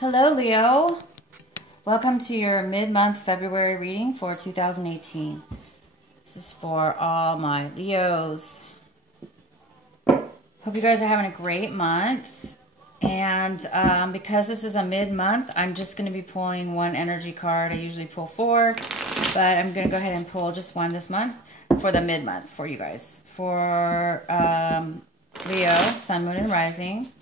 Hello, Leo. Welcome to your mid-month February reading for 2018. This is for all my Leos. Hope you guys are having a great month. And because this is a mid-month, I'm just going to be pulling one energy card. I usually pull four, but I'm going to go ahead and pull just one this month for the mid-month for you guys. For Leo, Sun, Moon, and Rising.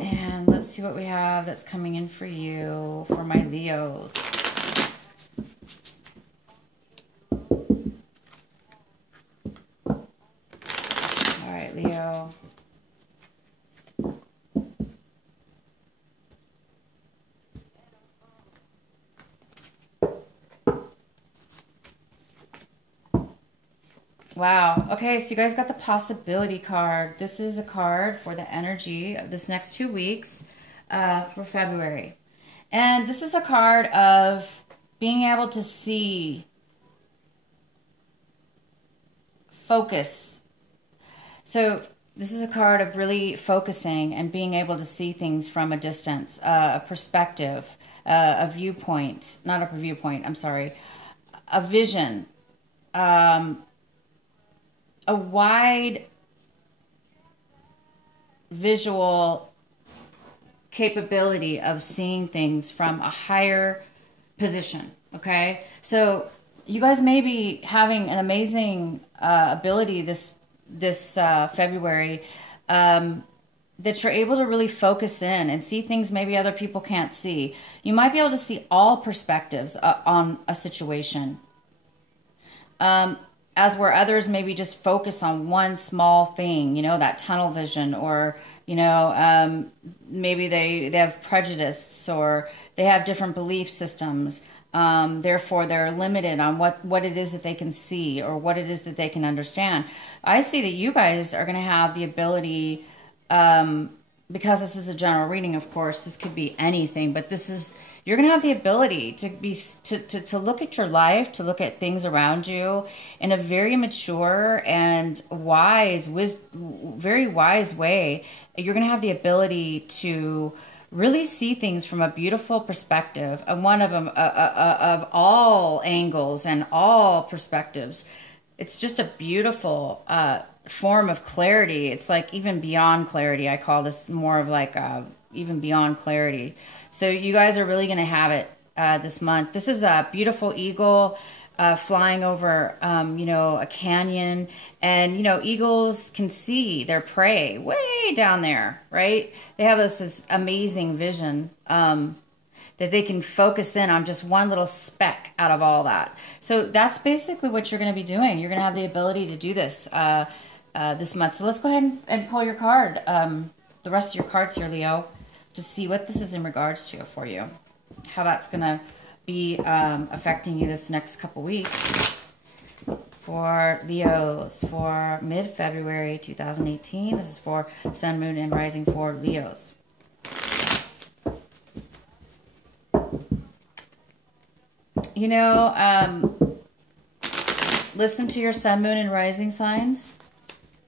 And let's see what we have that's coming in for you, for my Leos. All right, Leo. Wow. Okay, so you guys got the possibility card. This is a card for the energy of this next 2 weeks for February. And this is a card of being able to see, focus. So this is a card of really focusing and being able to see things from a distance, a perspective, a viewpoint, not a viewpoint, I'm sorry, a vision, a wide visual capability of seeing things from a higher position, okay? So you guys may be having an amazing ability this February that you're able to really focus in and see things maybe other people can't see. You might be able to see all perspectives on a situation. As where others maybe just focus on one small thing, you know, that tunnel vision, or, you know, maybe they have prejudice, or they have different belief systems. Therefore, they're limited on what it is that they can see or what it is that they can understand. I see that you guys are going to have the ability, because this is a general reading, of course, this could be anything, but you're going to have the ability to look at your life, to look at things around you in a very mature and very wise way. You're going to have the ability to really see things from a beautiful perspective, and one of them of all angles and all perspectives. It's just a beautiful form of clarity. It's like even beyond clarity. I call this more of like even beyond clarity. So you guys are really going to have it this month. This is a beautiful eagle flying over, you know, a canyon. And, you know, eagles can see their prey way down there, right? They have this amazing vision that they can focus in on just one little speck out of all that. So that's basically what you're going to be doing. You're going to have the ability to do this this month. So let's go ahead and pull your card, the rest of your cards here, Leo, to see what this is in regards to for you, how that's going to be affecting you this next couple weeks. For Leos, for mid-February 2018, this is for Sun, Moon, and Rising for Leos. You know, listen to your Sun, Moon, and Rising signs.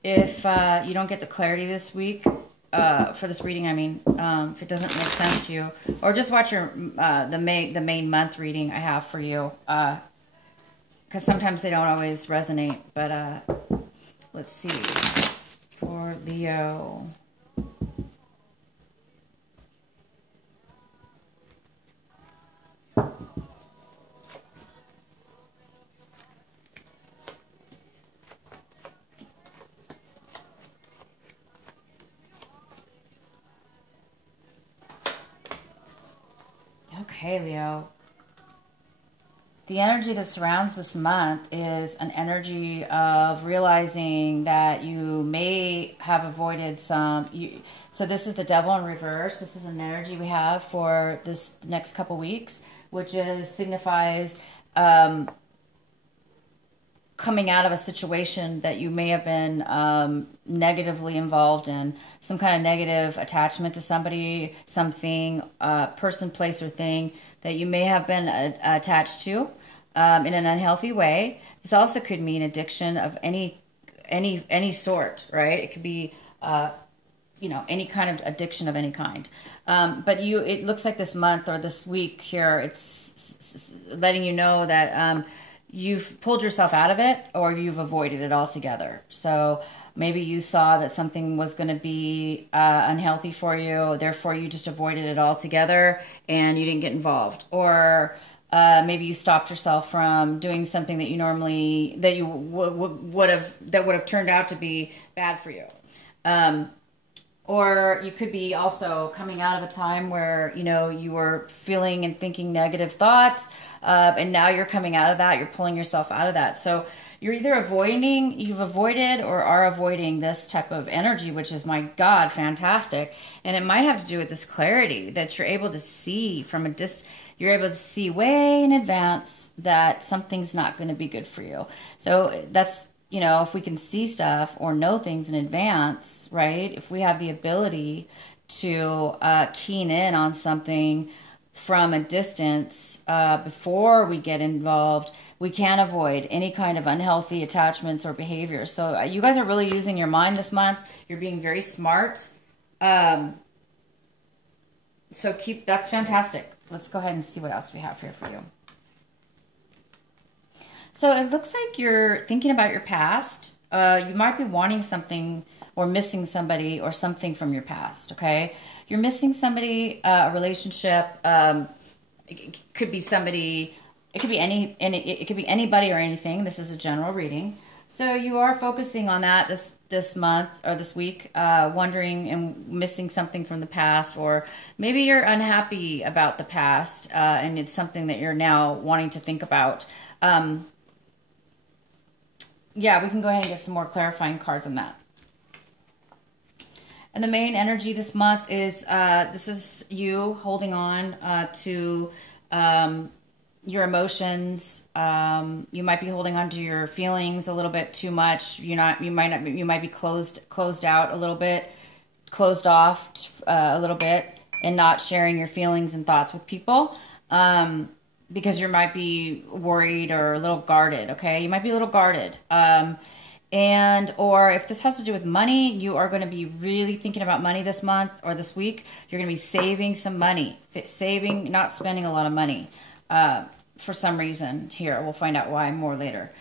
If you don't get the clarity this week, for this reading, I mean, if it doesn't make sense to you, or just watch your the main month reading I have for you, because sometimes they don't always resonate. But let's see, for Leo. Okay, Leo. The energy that surrounds this month is an energy of realizing that you may have avoided some... So this is the Devil in reverse. This is an energy we have for this next couple weeks, which signifies coming out of a situation that you may have been negatively involved in, some kind of negative attachment to somebody, something, person, place, or thing that you may have been attached to in an unhealthy way. This also could mean addiction of any sort, right? It could be, you know, any kind of addiction of any kind. But it looks like this month or this week here, it's letting you know that you've pulled yourself out of it or you've avoided it altogether. So maybe you saw that something was going to be unhealthy for you, therefore you just avoided it altogether and you didn't get involved. Or maybe you stopped yourself from doing something that you normally, that you would have turned out to be bad for you. Or you could be also coming out of a time where, you were feeling and thinking negative thoughts, and now you're coming out of that, you're pulling yourself out of that. So you're either you've avoided or are avoiding this type of energy, which is, my God, fantastic. And it might have to do with this clarity that you're able to see from a distance. You're able to see way in advance that something's not going to be good for you. So that's, if we can see stuff or know things in advance, right? If we have the ability to keen in on something from a distance before we get involved, we can avoid any kind of unhealthy attachments or behaviors. So you guys are really using your mind this month. You're being very smart. So that's fantastic. Let's go ahead and see what else we have here for you. So it looks like you're thinking about your past. You might be wanting something or missing somebody or something from your past, okay? You're missing somebody, a relationship. It could be somebody, it could be it could be anybody or anything. This is a general reading. So you are focusing on that this month or this week, wondering and missing something from the past, or maybe you're unhappy about the past, and it's something that you're now wanting to think about. Yeah, we can go ahead and get some more clarifying cards on that. And the main energy this month is, this is you holding on to your emotions. You might be holding on to your feelings a little bit too much. You might be closed out a little bit, closed off a little bit, and not sharing your feelings and thoughts with people. Because you might be worried or a little guarded, okay? You might be a little guarded. Or if this has to do with money, you are going to be really thinking about money this month or this week. You're going to be saving some money. Not spending a lot of money for some reason here. We'll find out why more later.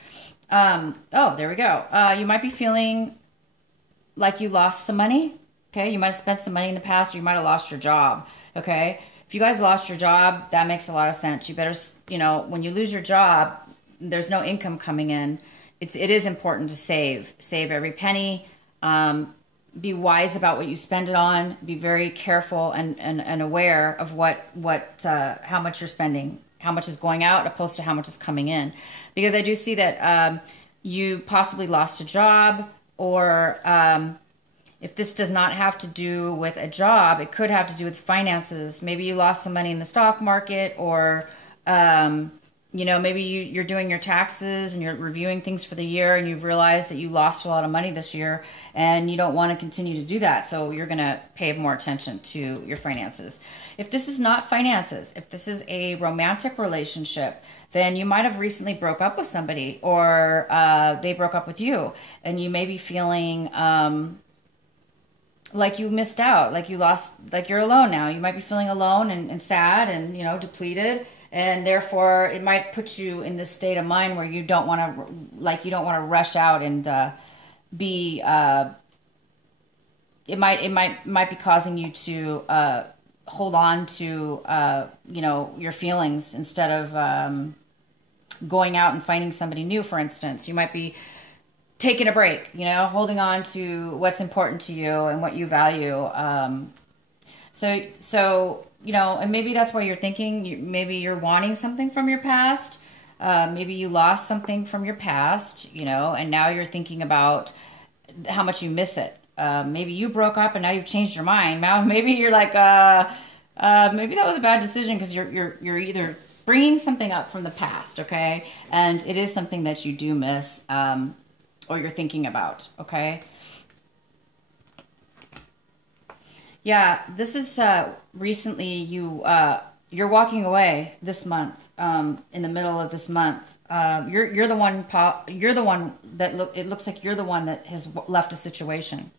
Oh, there we go. You might be feeling like you lost some money, okay? You might have spent some money in the past, or you might have lost your job, okay? If you guys lost your job, that makes a lot of sense. You better, when you lose your job, there's no income coming in. It is important to save every penny. Be wise about what you spend it on. Be very careful and aware of how much you're spending, how much is going out opposed to how much is coming in. Because I do see that you possibly lost a job, or if this does not have to do with a job, it could have to do with finances. Maybe you lost some money in the stock market, or, maybe you're doing your taxes and you're reviewing things for the year, and you've realized that you lost a lot of money this year and you don't want to continue to do that. So you're going to pay more attention to your finances. If this is not finances, if this is a romantic relationship, then you might have recently broke up with somebody, or they broke up with you, and you may be feeling like you missed out, like you lost, like you're alone now. You might be feeling alone and sad and, depleted. And therefore it might put you in this state of mind where you don't want to rush out and be, it might be causing you to hold on to, your feelings instead of going out and finding somebody new, for instance. You might be taking a break, holding on to what's important to you and what you value. So, and maybe that's why you're thinking, maybe you're wanting something from your past. Maybe you lost something from your past, and now you're thinking about how much you miss it. Maybe you broke up and now you've changed your mind. Now, maybe you're like, maybe that was a bad decision, because you're either bringing something up from the past, okay? And it is something that you do miss, or you're thinking about, okay? Yeah, this is recently you're walking away this month, in the middle of this month. You're the one that it looks like you're the one that has left a situation.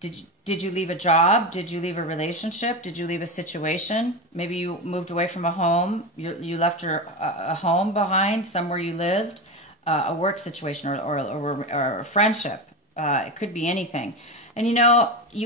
Did you leave a job? Did you leave a relationship? Did you leave a situation? Maybe you moved away from a home. You left a home behind, somewhere you lived, a work situation, or a friendship. It could be anything. And you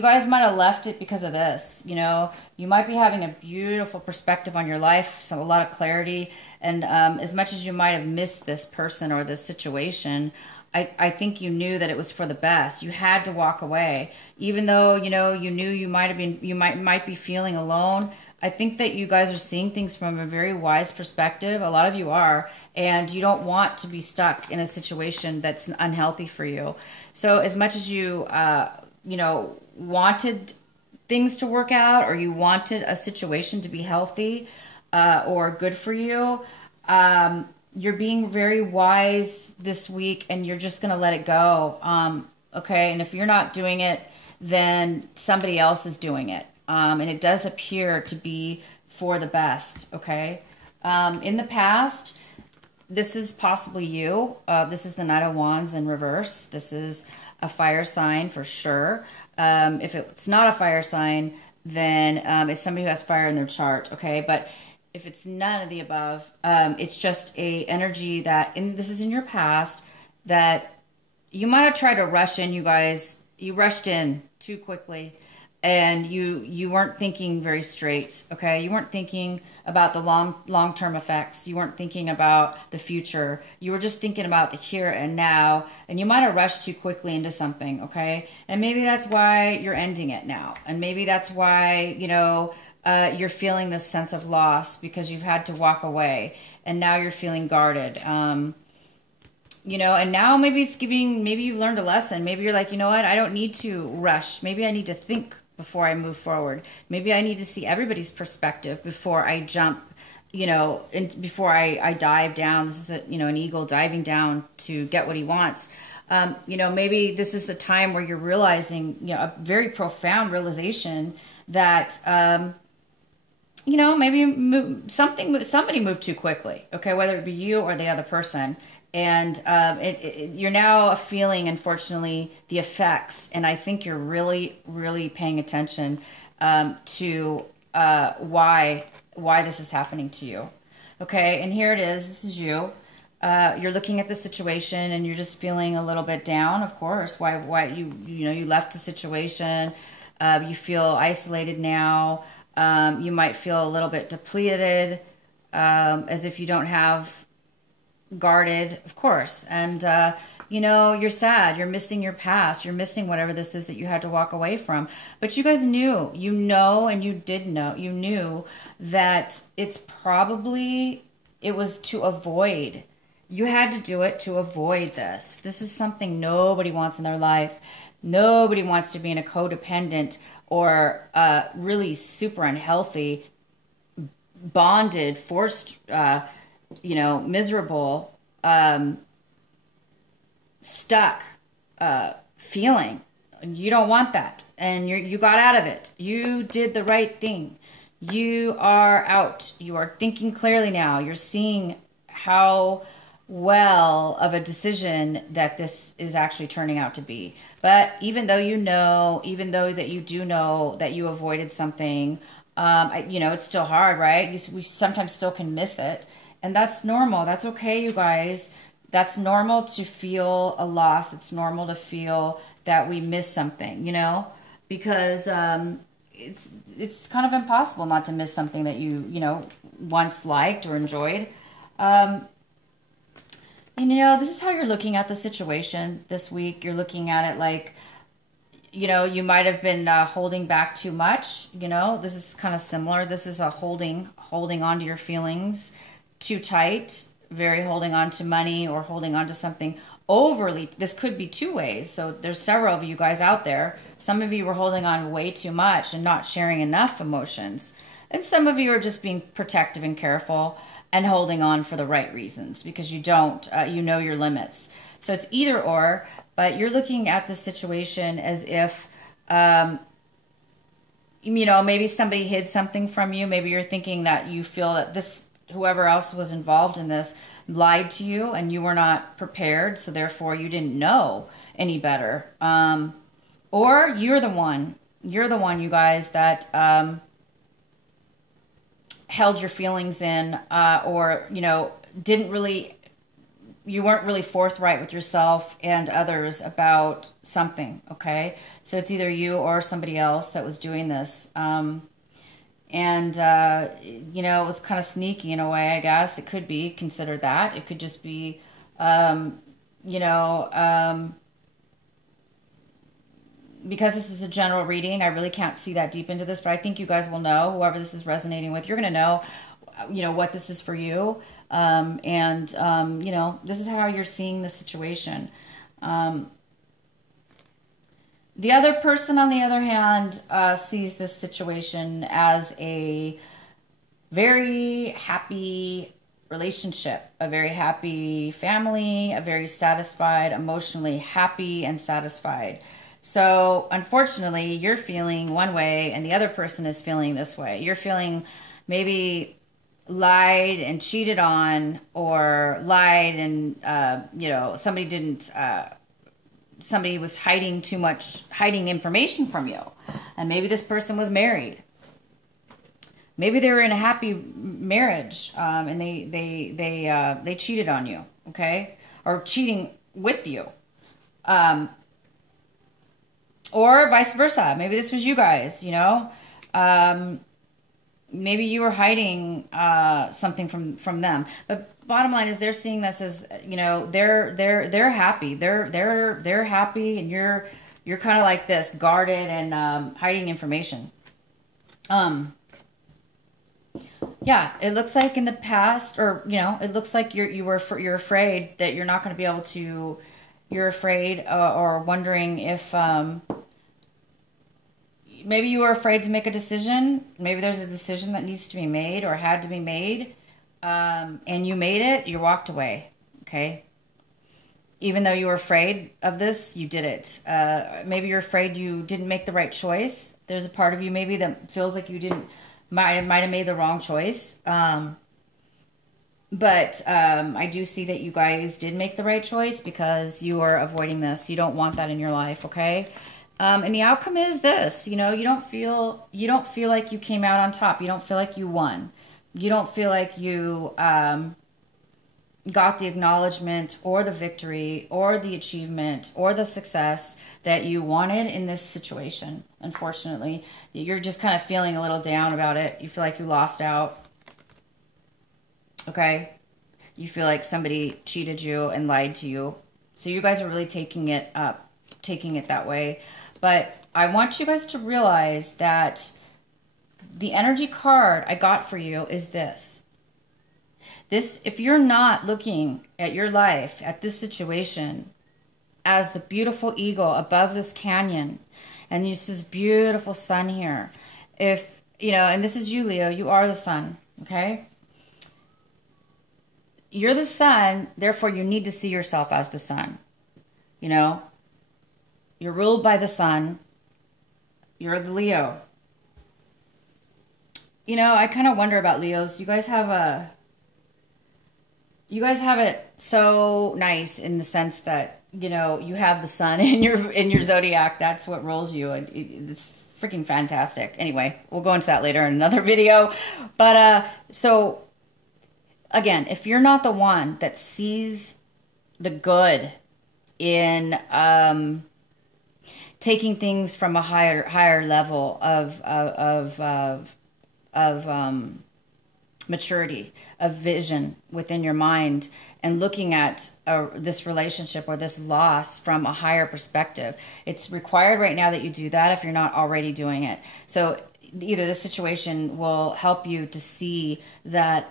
guys might have left it because of this. You might be having a beautiful perspective on your life, a lot of clarity. And as much as you might have missed this person or this situation, I think you knew that it was for the best. You had to walk away, even though you knew you might be feeling alone. I think that you guys are seeing things from a very wise perspective. A lot of you are, and you don't want to be stuck in a situation that's unhealthy for you. So as much as you wanted things to work out, or you wanted a situation to be healthy or good for you, you're being very wise this week, and you're just going to let it go. Okay. And if you're not doing it, then somebody else is doing it. And it does appear to be for the best. Okay. In the past, this is possibly you. This is the Knight of Wands in reverse. This is a fire sign for sure. If it's not a fire sign, then it's somebody who has fire in their chart. Okay. But if it's none of the above, it's just a energy this is in your past, that you might have tried to rush in, you guys. You rushed in too quickly, and you weren't thinking very straight, okay? You weren't thinking about the long-term effects. You weren't thinking about the future. You were just thinking about the here and now, and you might have rushed too quickly into something, okay? And maybe that's why you're ending it now, and maybe that's why, you're feeling this sense of loss because you've had to walk away, and now you're feeling guarded. And now maybe you've learned a lesson. Maybe you're like, you know what? I don't need to rush. Maybe I need to think before I move forward. Maybe I need to see everybody's perspective before I jump, and before I dive down. This is an eagle diving down to get what he wants. Maybe this is a time where you're realizing, a very profound realization that, maybe somebody moved too quickly, okay, whether it be you or the other person. And you're now feeling, unfortunately, the effects. And I think you're really, really paying attention to why this is happening to you. Okay, and here it is. This is you. You're looking at the situation, and you're just feeling a little bit down, of course. Why you left the situation. You feel isolated now. You might feel a little bit depleted, as if you don't have guarded, of course. And, you're sad. You're missing your past. You're missing whatever this is that you had to walk away from. But you guys knew, and you did know, you knew that it was to avoid. You had to do it to avoid this. This is something nobody wants in their life. Nobody wants to be in a codependent or really super unhealthy, bonded, forced, miserable, stuck feeling. You don't want that. And you got out of it. You did the right thing. You are out. You are thinking clearly now. You're seeing how well of a decision that this is actually turning out to be. But even though even though that you do know that you avoided something, it's still hard, right? We sometimes still can miss it. And that's normal. That's okay, you guys. That's normal to feel a loss. It's normal to feel that we miss something, because it's kind of impossible not to miss something that you once liked or enjoyed. This is how you're looking at the situation this week. You're looking at it like, you might have been holding back too much. This is kind of similar. This is a holding on to your feelings too tight, very holding on to money or holding on to something overly. This could be two ways. So there's several of you guys out there. Some of you were holding on way too much and not sharing enough emotions. And some of you are just being protective and careful and holding on for the right reasons because you don't, know your limits. So it's either or, but you're looking at the situation as if, maybe somebody hid something from you. Maybe you're thinking that you feel that whoever else was involved in this lied to you and you were not prepared. So therefore you didn't know any better. Or you're the one, you guys, that held your feelings in, or, you know, you weren't really forthright with yourself and others about something, okay? So it's either you or somebody else that was doing this. And, you know, it was kind of sneaky in a way, I guess. It could be considered that. It could just be, you know, because this is a general reading, I really can't see that deep into this, but I think you guys will know, whoever this is resonating with, you're going to know, you know, what this is for you. And, you know, this is how you're seeing the situation. The other person, on the other hand, sees this situation as a very happy relationship, a very happy family, a very satisfied, emotionally happy and satisfied. So unfortunately, you're feeling one way and the other person is feeling this way. You're feeling maybe lied and cheated on, or lied and, you know, somebody was hiding information from you. And maybe this person was married. Maybe they were in a happy marriage, and they cheated on you, okay? Or cheating with you. Or vice versa. Maybe this was you guys, you know? Maybe you were hiding something from them. But bottom line is, they're seeing this as, you know, they're happy. They're happy, and you're kind of like this, guarded and hiding information. Yeah, it looks like in the past, or, you know, it looks like you're afraid that you're not going to be able to. You're afraid, or wondering if maybe you were afraid to make a decision. Maybe there's a decision that needs to be made or had to be made, and you made it. You walked away, okay? Even though you were afraid of this, you did it. Maybe you're afraid you didn't make the right choice. There's a part of you maybe that feels like you might have made the wrong choice. But I do see that you guys did make the right choice, because you are avoiding this. You don't want that in your life, okay? And the outcome is this, you know, you don't feel like you came out on top. You don't feel like you won. You don't feel like you got the acknowledgement or the victory or the achievement or the success that you wanted in this situation. Unfortunately, you're just kind of feeling a little down about it. You feel like you lost out. Okay? You feel like somebody cheated you and lied to you. So you guys are really taking it that way. But I want you guys to realize that the energy card I got for you is this. If you're not looking at your life, at this situation, as the beautiful eagle above this canyon, and you see this beautiful sun here, if, you know, and this is you, Leo, you are the sun, okay? You're the sun, therefore you need to see yourself as the sun, you know? You're ruled by the sun. You're the Leo. You know, I kind of wonder about Leos. You guys have it so nice in the sense that, you know, you have the sun in your zodiac. That's what rules you, and it's freaking fantastic. Anyway, we'll go into that later in another video. But so again, if you're not the one that sees the good in taking things from a higher level of maturity, of vision within your mind, and looking at this relationship or this loss from a higher perspective, it's required right now that you do that if you're not already doing it. So either this situation will help you to see that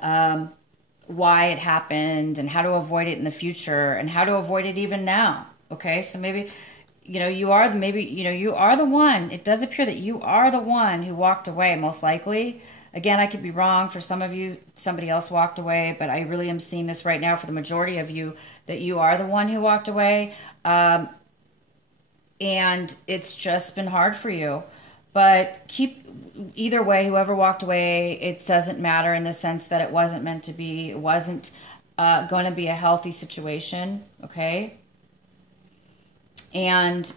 why it happened and how to avoid it in the future and how to avoid it even now. Okay, so maybe, you know, you are the one. It does appear that you are the one who walked away, most likely. Again, I could be wrong. For some of you, somebody else walked away, but I really am seeing this right now for the majority of you, that you are the one who walked away. And it's just been hard for you. But either way, whoever walked away, it doesn't matter in the sense that it wasn't meant to be. It wasn't going to be a healthy situation, okay? And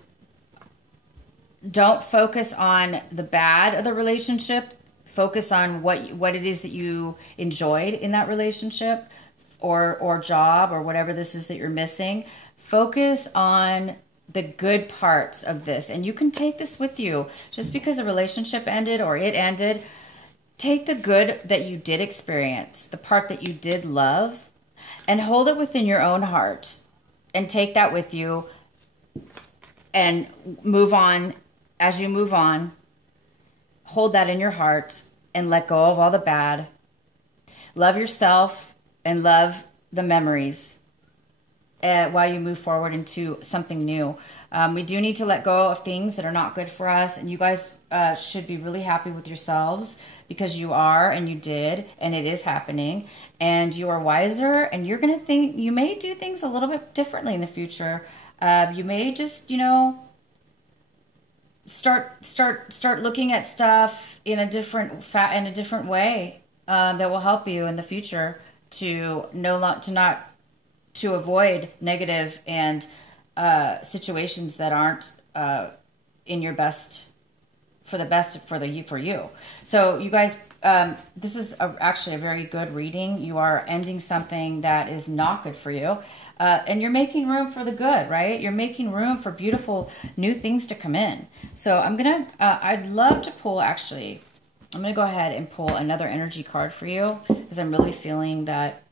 don't focus on the bad of the relationship. Focus on what it is that you enjoyed in that relationship or job or whatever this is that you're missing. Focus on the good parts of this. And you can take this with you. Just because the relationship ended or it ended, take the good that you did experience, the part that you did love, and hold it within your own heart. And take that with you and move on. As you move on, hold that in your heart and let go of all the bad. Love yourself and love the memories while you move forward into something new. We do need to let go of things that are not good for us. And you guys should be really happy with yourselves because you are and you did and it is happening. And you are wiser and you're going to think, you may do things a little bit differently in the future. You may just, start looking at stuff in a different way that will help you in the future to avoid negative and situations that aren't in your best for you. So you guys, this is actually a very good reading. You are ending something that is not good for you. And you're making room for the good, right? You're making room for beautiful new things to come in. So I'd love to pull, actually, I'm going to go ahead and pull another energy card for you because I'm really feeling that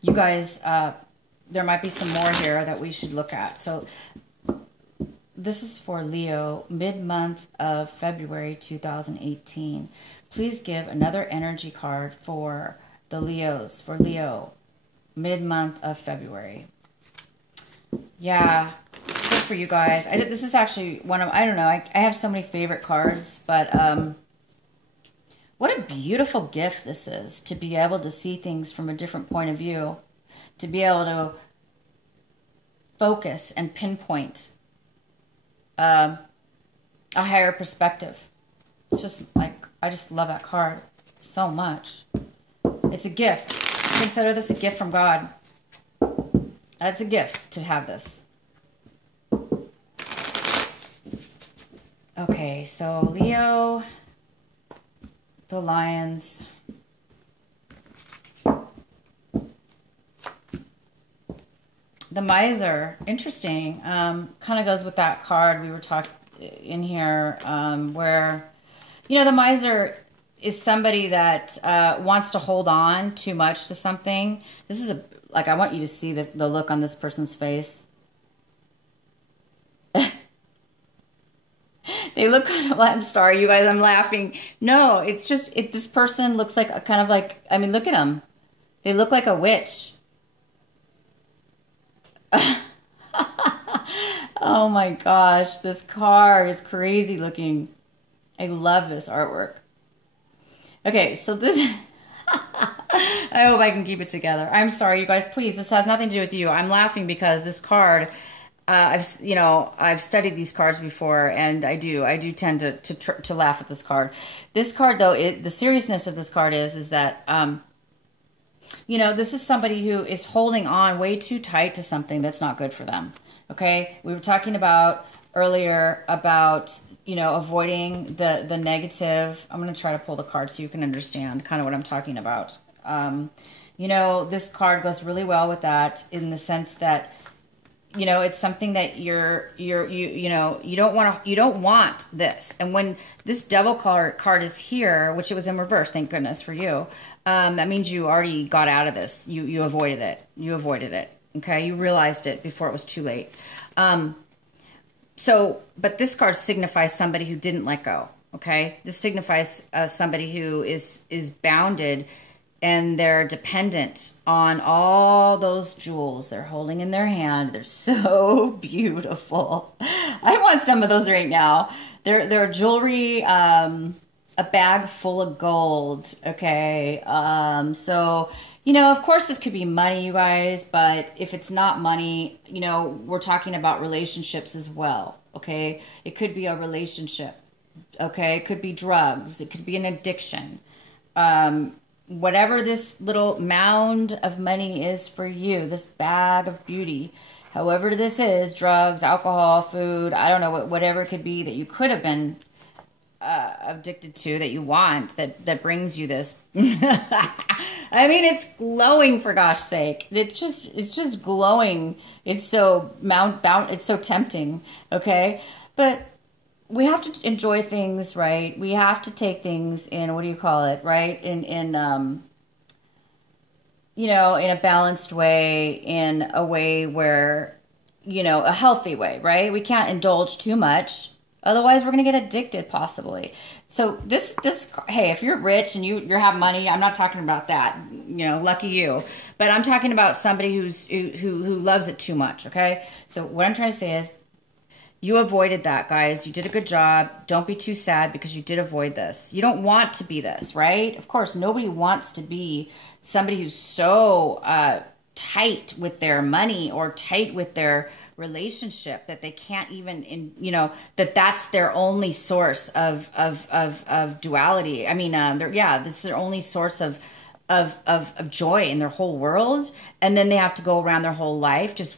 you guys, there might be some more here that we should look at. So this is for Leo, mid-month of February 2018. Please give another energy card for the Leos, for Leo, mid-month of February. Yeah, good for you guys. This is actually one of, I don't know, I have so many favorite cards, but what a beautiful gift this is, to be able to see things from a different point of view, to be able to focus and pinpoint a higher perspective. It's just like, I just love that card so much. It's a gift. Consider this a gift from God. It's a gift to have this. Okay, so Leo, the Lions. The Miser, interesting. Kind of goes with that card we were talking in here, where, the Miser is somebody that wants to hold on too much to something. This is I want you to see the look on this person's face. They look kind of, I'm sorry, you guys, I'm laughing. No, it's just, this person looks like look at them. They look like a witch. Oh my gosh, this card is crazy looking. I love this artwork. Okay, so this, I hope I can keep it together. I'm sorry, you guys, please, this has nothing to do with you. I'm laughing because this card, I've studied these cards before, and I do tend to laugh at this card. This card, though, the seriousness of this card is that, this is somebody who is holding on way too tight to something that's not good for them. Okay, we were talking about earlier about, avoiding the negative. I'm going to try to pull the card so you can understand kind of what I'm talking about. This card goes really well with that, in the sense that, it's something that you don't want this. And when this devil card is here, which it was in reverse, thank goodness for you, that means you already got out of this. You avoided it. You avoided it. Okay, you realized it before it was too late. But this card signifies somebody who didn't let go. Okay, this signifies somebody who is bounded, and they're dependent on all those jewels they're holding in their hand. They're so beautiful. I want some of those right now. They're jewelry, a bag full of gold. Okay, of course this could be money, you guys, but if it's not money, we're talking about relationships as well, okay? It could be a relationship, okay? It could be drugs. It could be an addiction. Whatever this little mound of money is for you, this bag of beauty, however this is, drugs, alcohol, food, I don't know, whatever it could be that you could have been addicted to, that you want, that brings you this. I mean, it's glowing, for gosh sake. It's just glowing. It's so it's so tempting. Okay. But we have to enjoy things, right? We have to take things in, what do you call it? Right. In you know, in a balanced way, in a way where, you know, a healthy way, right? We can't indulge too much. Otherwise, we're going to get addicted, possibly. So hey, if you're rich and you have money, I'm not talking about that. You know, lucky you. But I'm talking about somebody who loves it too much, okay? So what I'm trying to say is, you avoided that, guys. You did a good job. Don't be too sad because you did avoid this. You don't want to be this, right? Of course, nobody wants to be somebody who's so tight with their money or tight with their relationship that they can't even, you know, that's their only source of duality. I mean, this is their only source of joy in their whole world. And then they have to go around their whole life just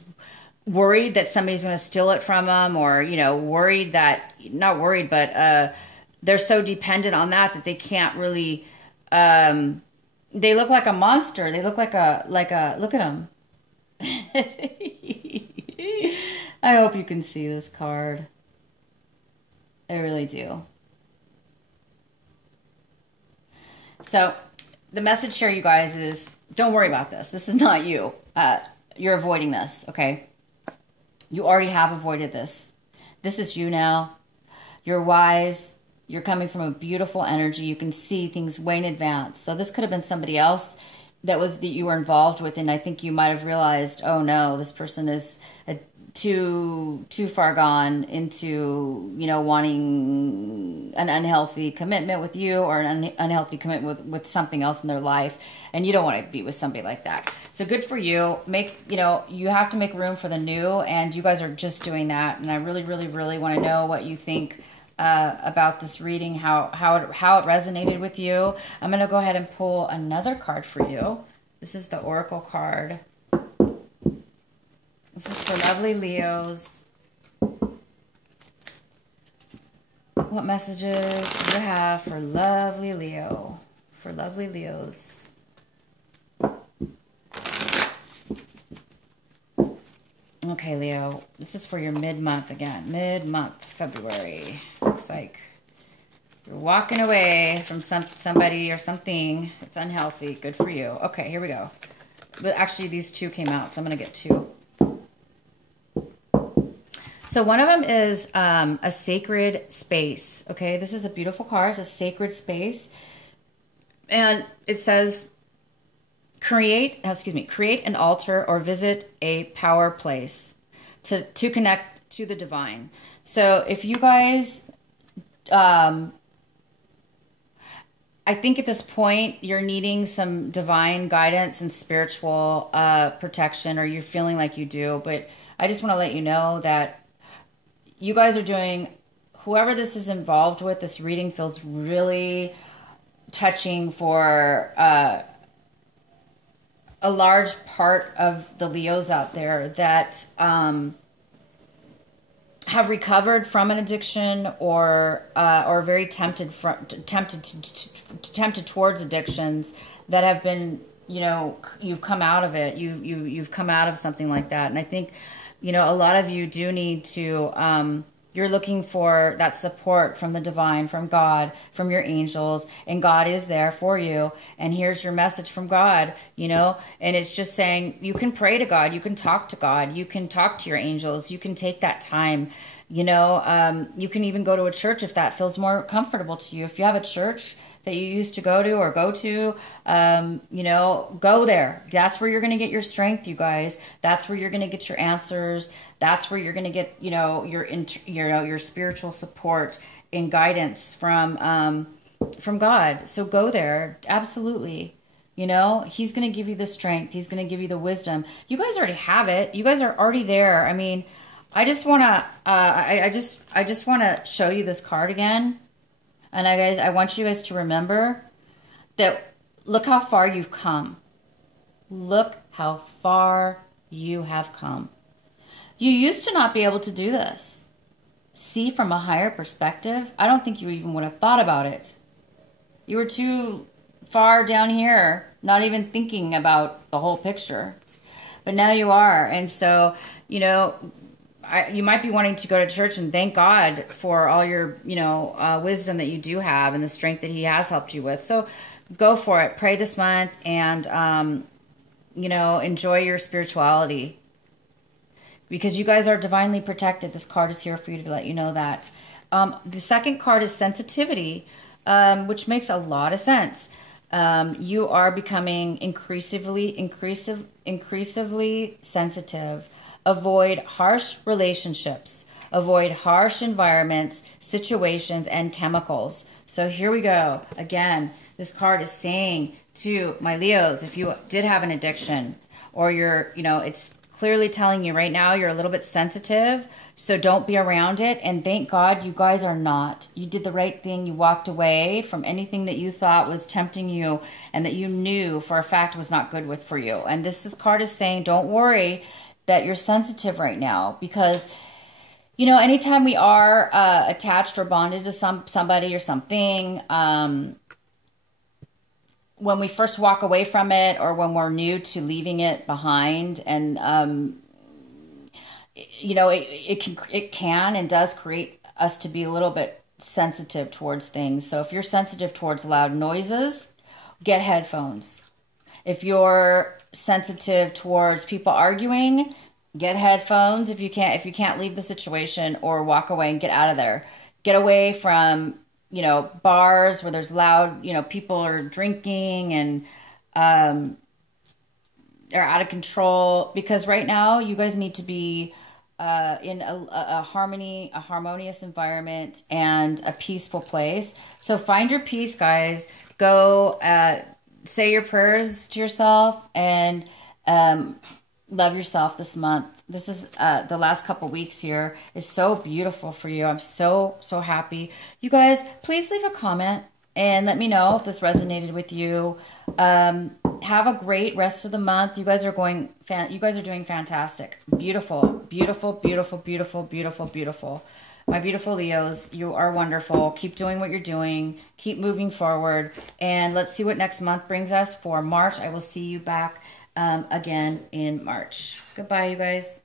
worried that somebody's going to steal it from them, or, you know, not worried, but they're so dependent on that they can't really, they look like a monster. They look like a, look at them. I hope you can see this card. I really do. So the message here, you guys, is don't worry about this. This is not you. You're avoiding this, okay? You already have avoided this. This is you now. You're wise. You're coming from a beautiful energy. You can see things way in advance. So this could have been somebody else that you were involved with, and I think you might have realized, oh no, this person is too far gone into, you know, wanting an unhealthy commitment with you, or an unhealthy commitment with something else in their life, and you don't want to be with somebody like that. So good for you. You have to make room for the new, and you guys are just doing that. And I really, really, really want to know what you think about this reading, how it resonated with you. I'm going to go ahead and pull another card for you. This is the Oracle card. This is for lovely Leos. What messages do you have for lovely Leo? For lovely Leos. Okay, Leo. This is for your mid-month again. Mid-month, February. Looks like you're walking away from somebody or something. It's unhealthy. Good for you. Okay, here we go. But actually, these two came out, so I'm going to get two. So one of them is a sacred space. Okay, this is a beautiful card. It's a sacred space. And it says, create an altar or visit a power place to connect to the divine. So if you guys, I think at this point you're needing some divine guidance and spiritual protection, or you're feeling like you do. But I just want to let you know that you guys are doing, whoever this is involved with, this reading feels really touching for a large part of the Leos out there that have recovered from an addiction, or very tempted towards addictions, that have been, you know, you've come out of it. You've come out of something like that. And I think, you know, a lot of you do need to, you're looking for that support from the divine, from God, from your angels, and God is there for you. And here's your message from God, you know, and it's just saying, you can pray to God, you can talk to God, you can talk to your angels, you can take that time, you know, you can even go to a church if that feels more comfortable to you. If you have a church that you used to go to or go to, you know, go there. That's where you're going to get your strength, you guys. That's where you're going to get your answers. That's where you're going to get, you know, your spiritual support and guidance from God. So go there. Absolutely. You know, he's going to give you the strength. He's going to give you the wisdom. You guys already have it. You guys are already there. I mean, I just want to, I just want to show you this card again. And I want you guys to remember that, look how far you've come. Look how far you have come. You used to not be able to do this. See from a higher perspective. I don't think you even would have thought about it. You were too far down here, not even thinking about the whole picture. But now you are. And so, you know, you might be wanting to go to church and thank God for all your, wisdom that you do have and the strength that he has helped you with. So go for it. Pray this month and, enjoy your spirituality. Because you guys are divinely protected. This card is here for you to let you know that. The second card is sensitivity, which makes a lot of sense. You are becoming increasingly sensitive. Avoid harsh relationships. Avoid harsh environments, situations, and chemicals. So here we go. Again, this card is saying to my Leos, if you did have an addiction or it's clearly telling you right now you're a little bit sensitive, so don't be around it. And thank God you guys are not. You did the right thing. You walked away from anything that you thought was tempting you and that you knew for a fact was not good for you. And card is saying don't worry that you're sensitive right now, because anytime we are attached or bonded to somebody or something, when we first walk away from it or when we're new to leaving it behind, and it can and does create us to be a little bit sensitive towards things. So if you're sensitive towards loud noises, get headphones. If you're sensitive towards people arguing, get headphones. If you can't leave the situation, or walk away and get out of there. Get away from bars where there's loud, people are drinking and are out of control, because right now you guys need to be in a harmonious environment and a peaceful place. So find your peace, guys. Go say your prayers to yourself and love yourself this month. This is the last couple weeks here is so beautiful for you. I'm so happy. You guys, please leave a comment and let me know if this resonated with you. Have a great rest of the month. You guys are doing fantastic. Beautiful, beautiful, beautiful, beautiful, beautiful, beautiful. My beautiful Leos, you are wonderful. Keep doing what you're doing. Keep moving forward. And let's see what next month brings us for March. I will see you back again in March. Goodbye, you guys.